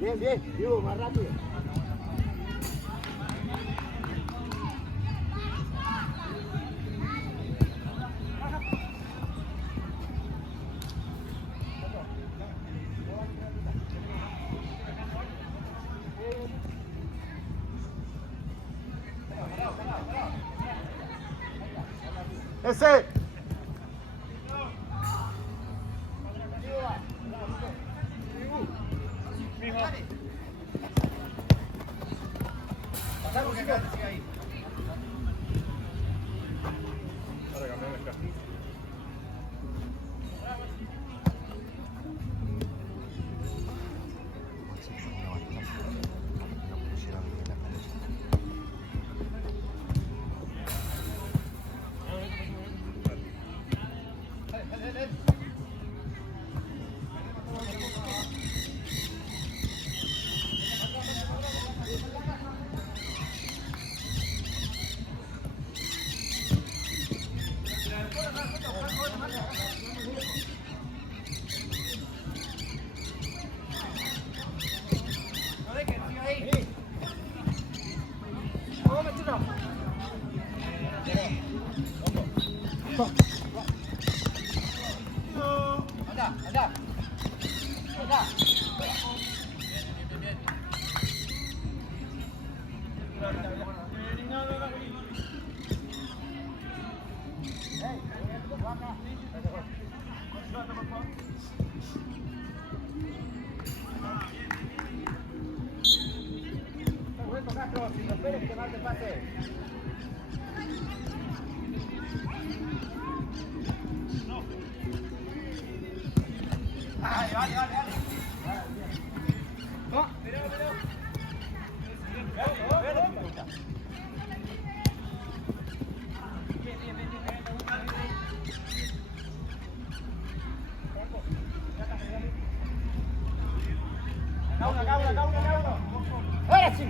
Bien, bien, Diego, más rápido. Ese. Si lo esperes que más te pase. Vale, vale, vale, vale. No, mira, mira. Bien, bien, bien, bien. Acá uno. ¡Ahora sí!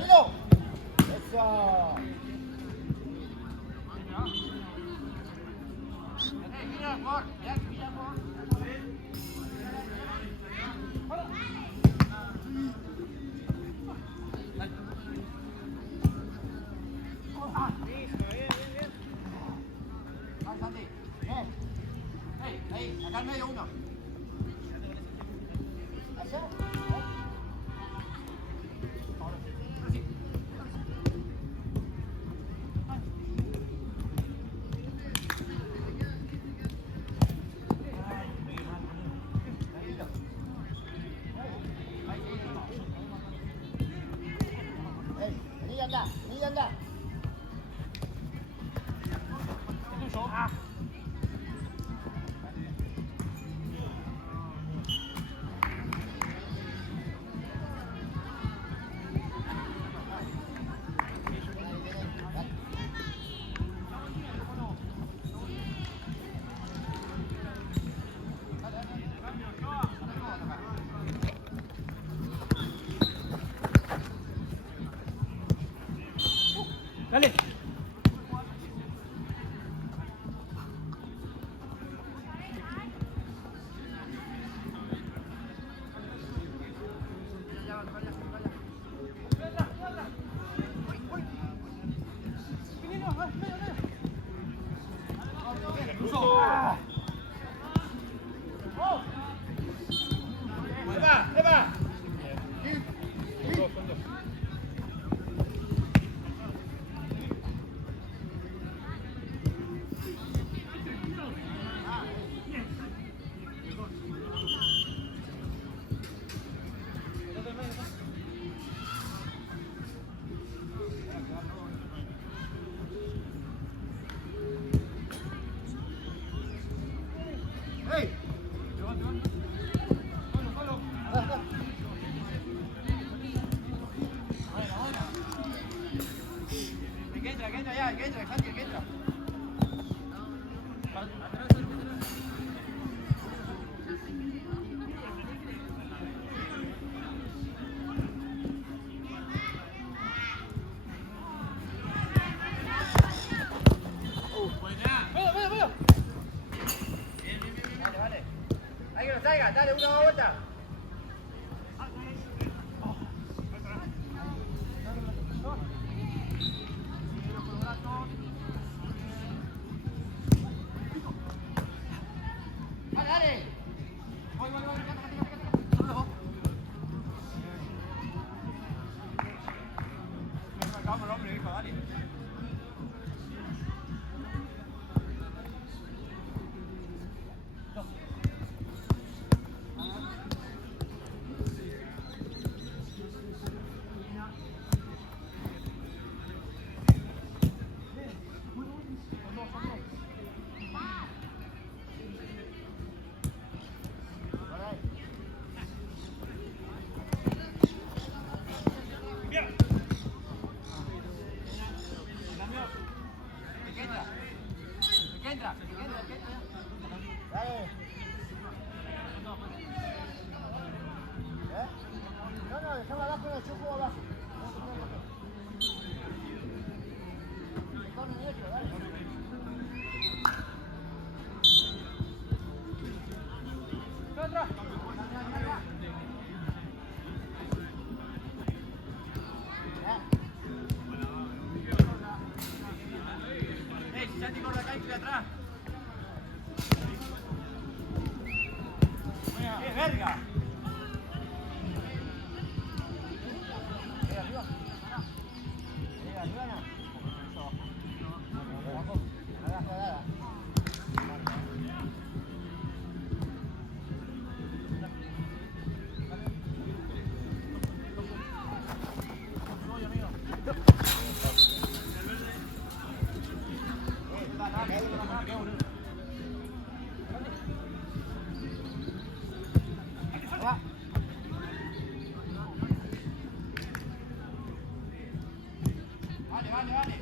tranquilo. Eso. Santi, bien. Ahí, acá al medio uno. ¿Allá? Vení anda, vení anda. Dale. Que entra, Santi, que entra. Vale. Hay que lo salga, dale una vuelta. Dale. Voy. Marcamos el hombre, hijo, dale. Entra. Dale. No, dejame abajo, yo juego abajo. Dale. ¡Otra! Santi, corre acá y estoy atrás. ¡Qué verga! Arriba. Arriba, no. Abajo. Vale.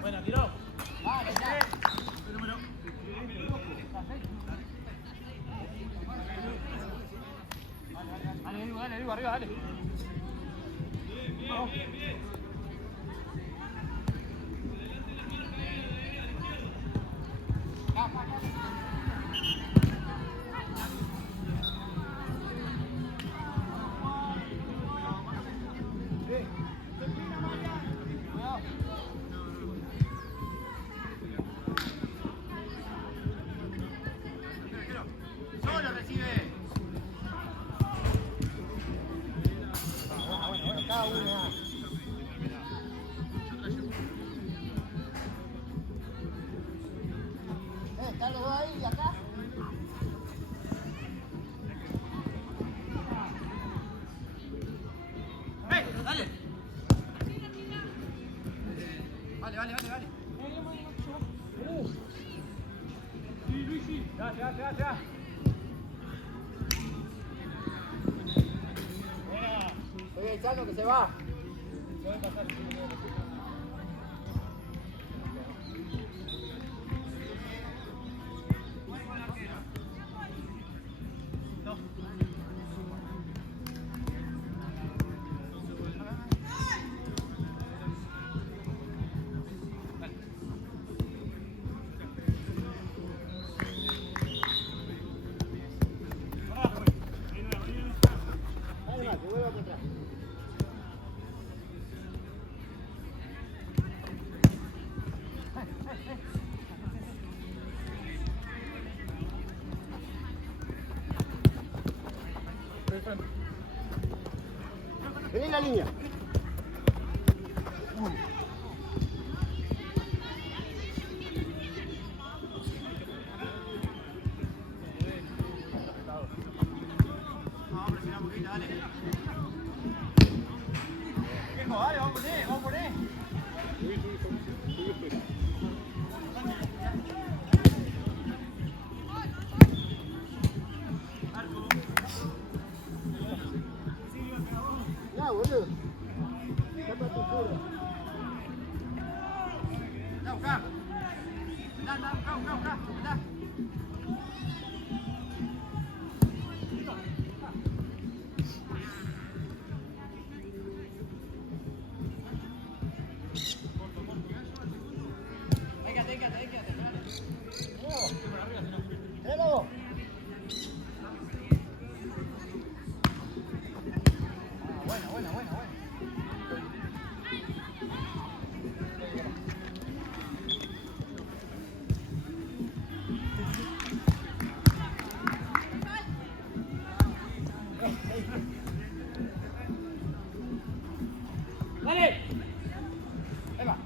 Buena, tiró. Vale, ya. Dale, arriba, dale. ¿no? Solo recibe. Bueno, cada una. ¿Están los dos ahí y acá? Dale. Vale. Sí, Luigi. Ya. Estoy echando que se va. Puede pasar. Que vuelva para atrás. Vení la línea. Dale, vamos por él. Ya, boludo. Tapa tu zurda. Buscar. Buscar. Hello. Buena. Dale. Ahí va.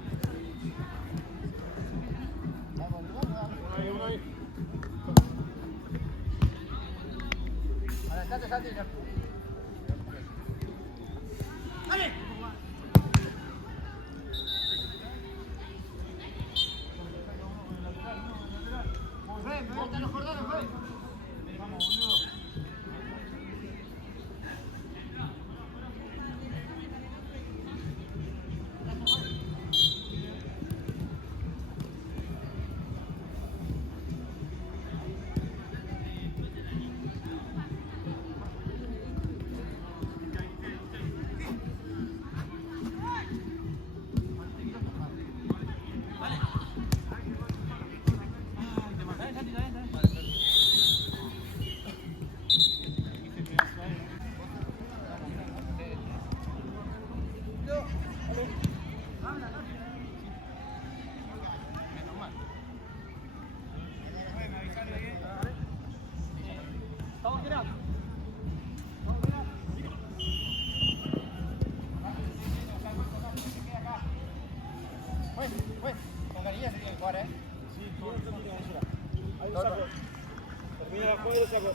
Uno ahí. Adelantate, Santi. Dale. Corta los cordones, pues. Vamos, boludo. Estamos tirados. Pues, con Canilla se tiene que jugar, ¿eh? Sí, todo el mundo tiene que ir. Hay un saco. Termina la jugada y el saco.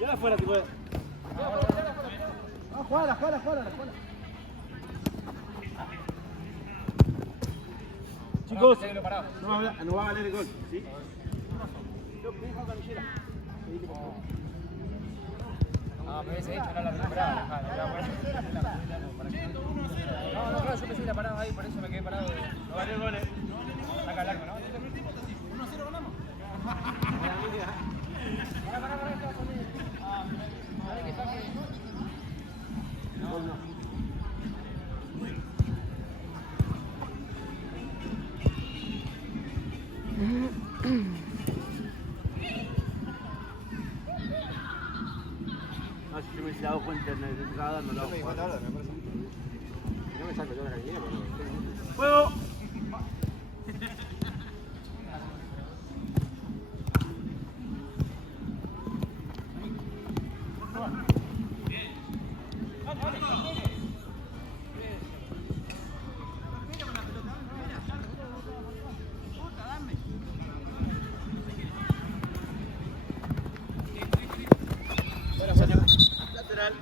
Ya afuera, si puede. Ah, jugala. Chicos, no va a valer el gol, ¿sí? Yo fijo Canillera. Ah, me hubiese dicho, no la recuperaba. No, claro, yo pensé que la paraba ahí, por eso me quedé parado. No vale el gol, Saca el arco, ¿no? 1-0 ganamos. Pará, ¿qué va a poner? Pará que saque. No. Estaba dando la me parece. Si no me saco yo la gallina, pero no. ¡Juego! Lateral.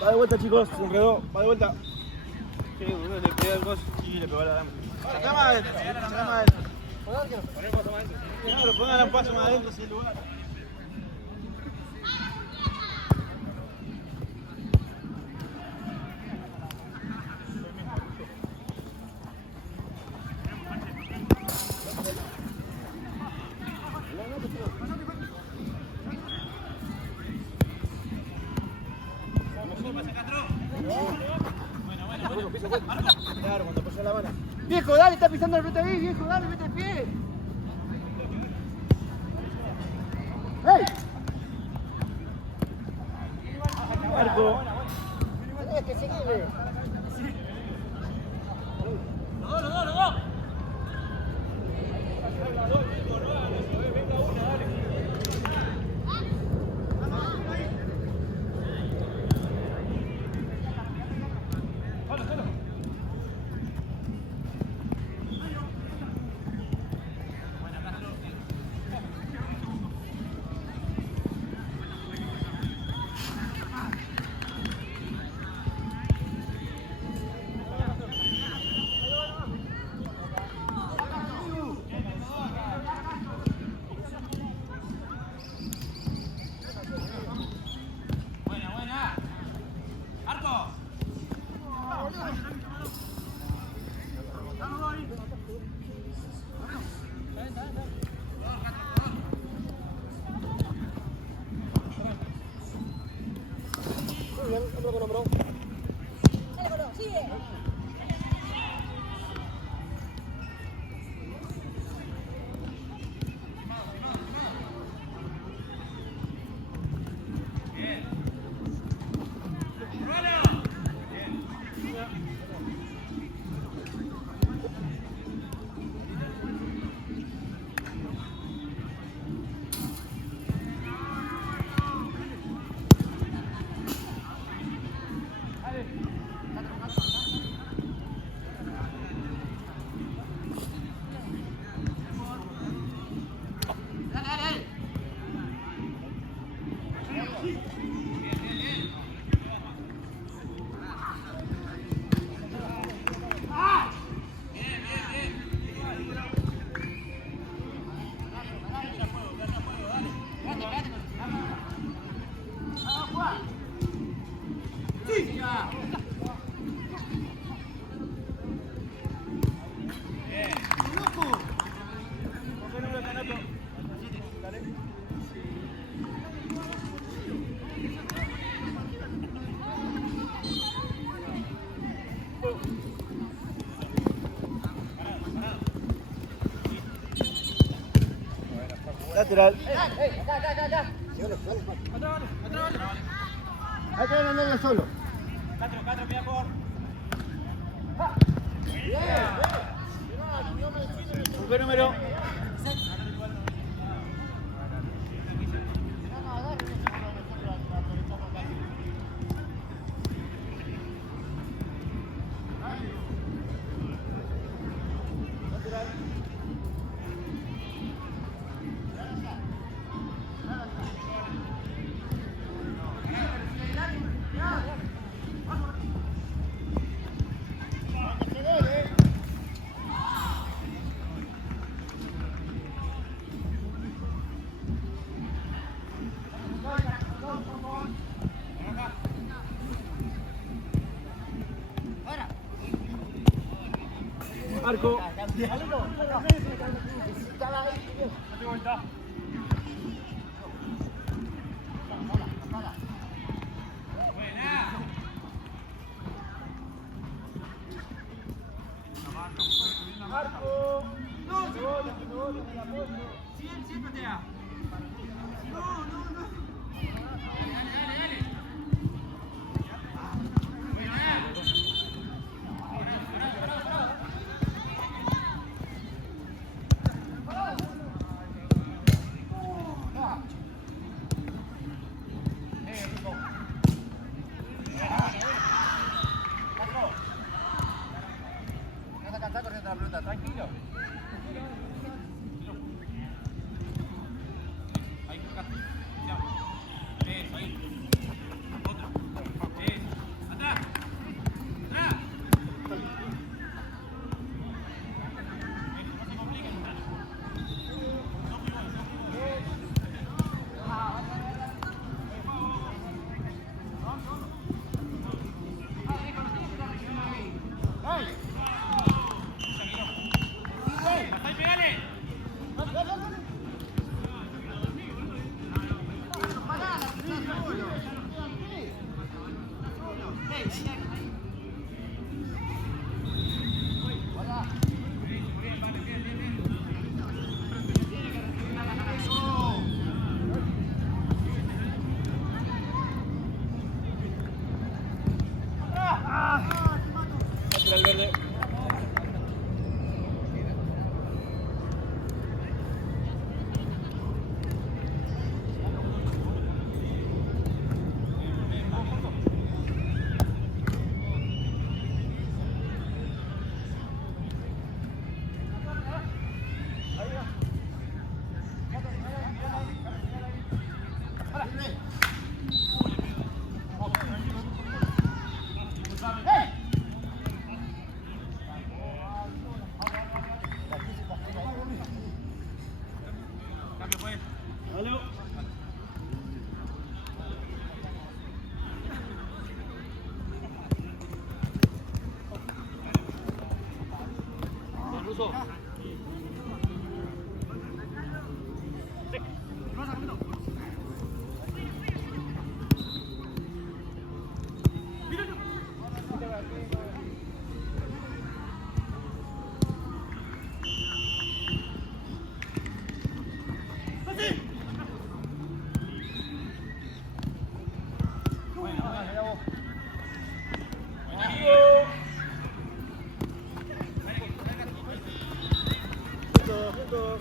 Va de vuelta, chicos, se enredó, va de vuelta. Sí, uno le pega el coso y le pegó a la dama. Está más adentro, está más adentro. Poné un paso más adentro. Claro, pongan un paso más adentro si el lugar. Claro, cuando pasó la bala. Viejo, dale, está pisando el frente ahí, viejo, dale, mete el pie. ¡Ey! Marco. Tenés que seguirle. Muy bien, hombro con hombro. Dale, Colo, sigue. Lateral. Acá. Acá no anda solo. Catro, mira por. ¿Qué número? Marco. Marco. No, se vota, el apoyo. Está corriendo la pelota, tranquilo. Ahí, acá. Ya. Eso, ahí. Otra. Eso. Atrás. Atrás. No se compliquen. ¡Hasta ahí, pegale! Lateral verde. Cambio, pues. Dale. Ruso. Juntos.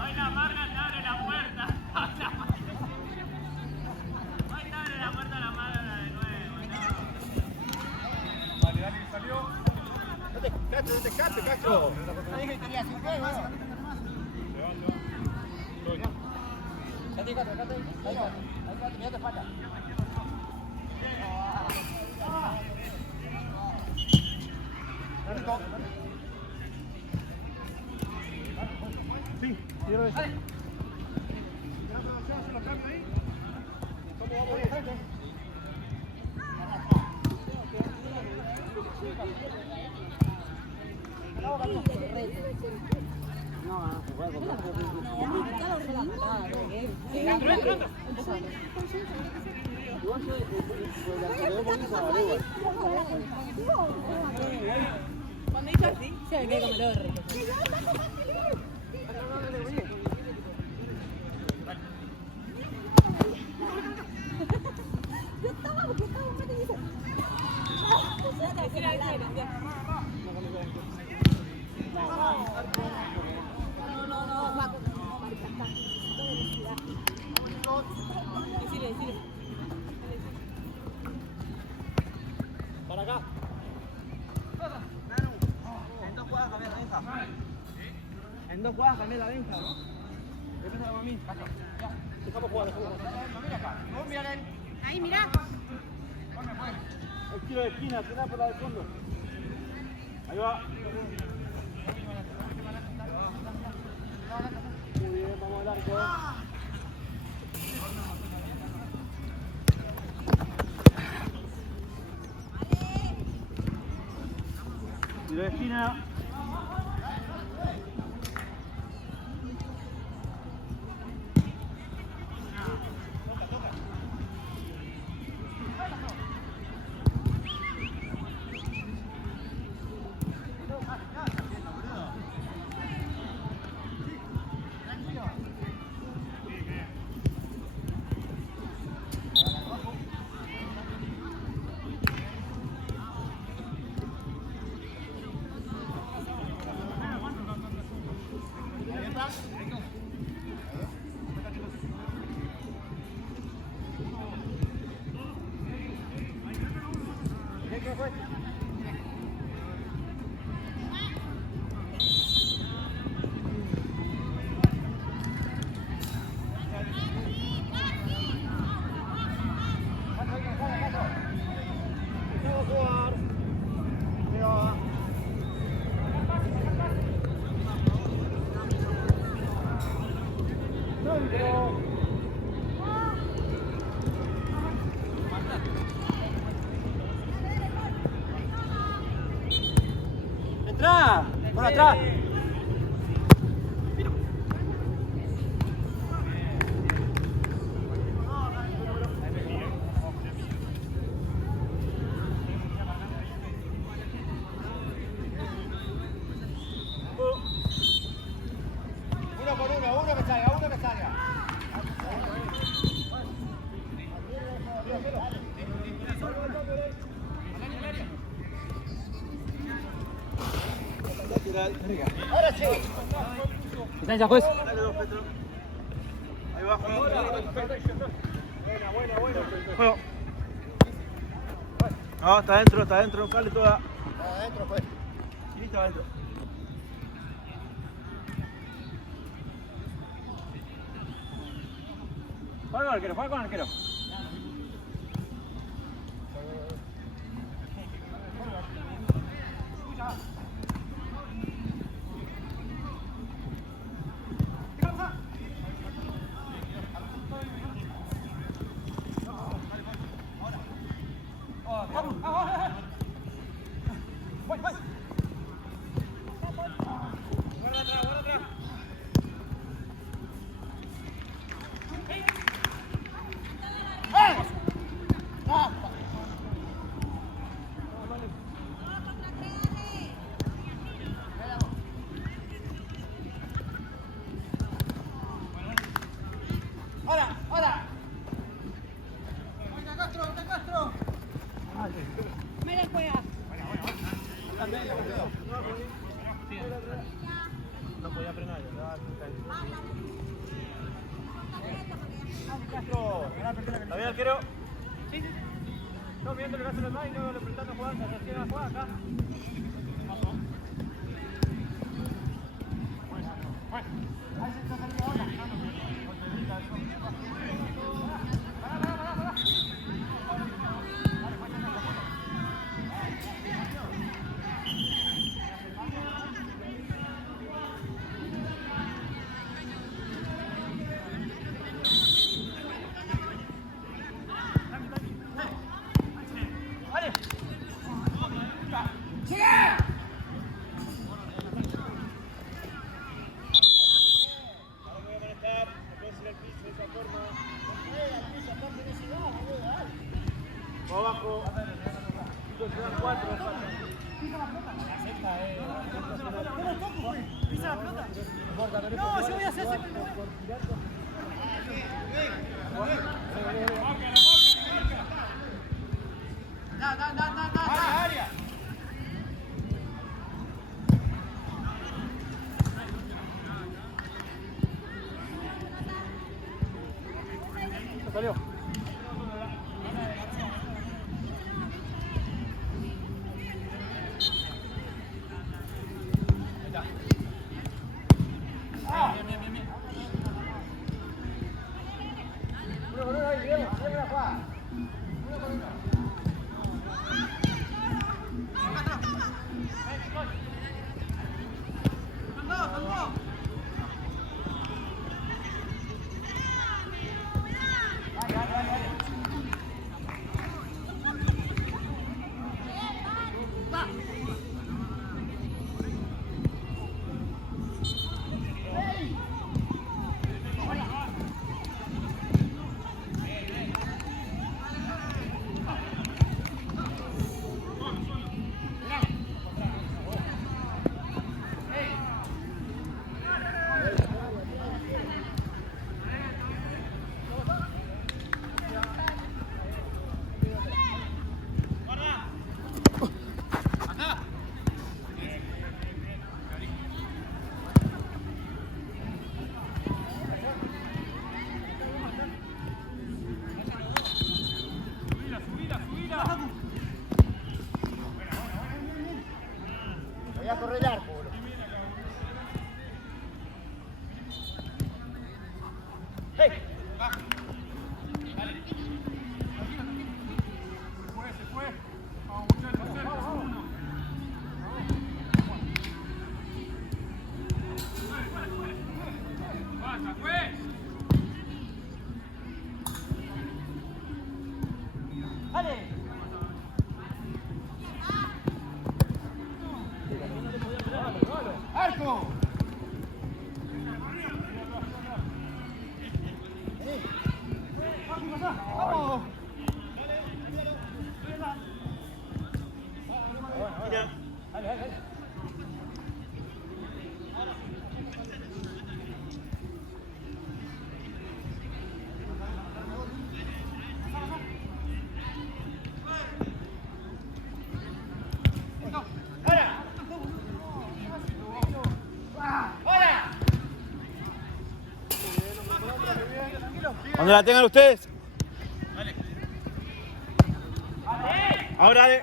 Hoy la Marga te abre la puerta. Hoy te abre la puerta la Marga de nuevo. Dale, dale, salió. No te escapes, Cacho. Te dije que tenías un juego. Ya te escapes, ahí ya te falta. Sí, quiero eso. Cuando hizo así, se me quedó como el orto. Yo estaba porque estaba buscando y dice. No, Paco, no, marica, está. Decile. Para acá. En dos jugadas cambié la vieja. En 2 jugadas cambié la venta. Empezamos a mí. Ya. Dejamos jugar, dejamos jugar. Ahí, mirá. El tiro de esquina, tirá por la del fondo. Ahí va. Muy bien, vamos al arco. Tiro de esquina. ¡Entra! ¡Por atrás! Uno que salga. Ahora sí. Distancia, juez. Ahí va, juego. Buena. Juego. No, está adentro, no sale toda. Adentro, pues. Listo, adentro. Juega con arquero, juega con arquero. Mira, juega. No podía frenar, ¿verdad? ¿Está bien, arquero? Sí. No, mirando lo que hacen los demás y no le prestando jugando. Así va a jugar acá. Abajo. 4. Pisa la pelota. No, yo voy a hacer ese Área. salió. Cuando la tengan ustedes. Ahora dale.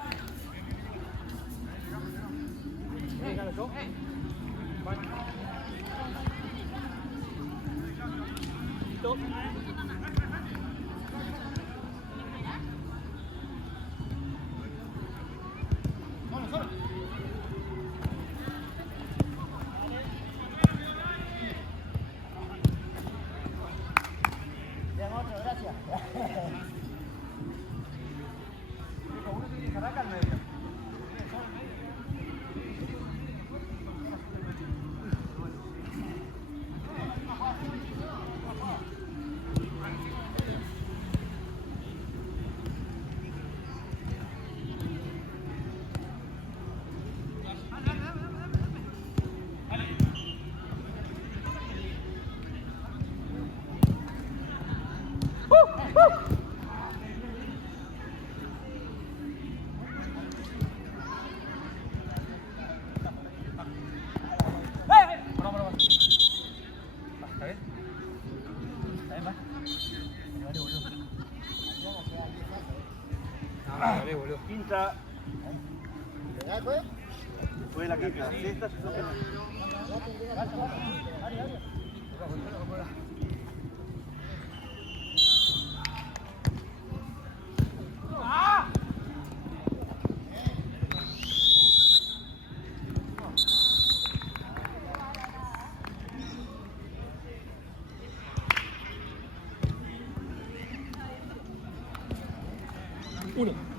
Quinta. Fue la quinta. Sexta, se sostiene. Uno.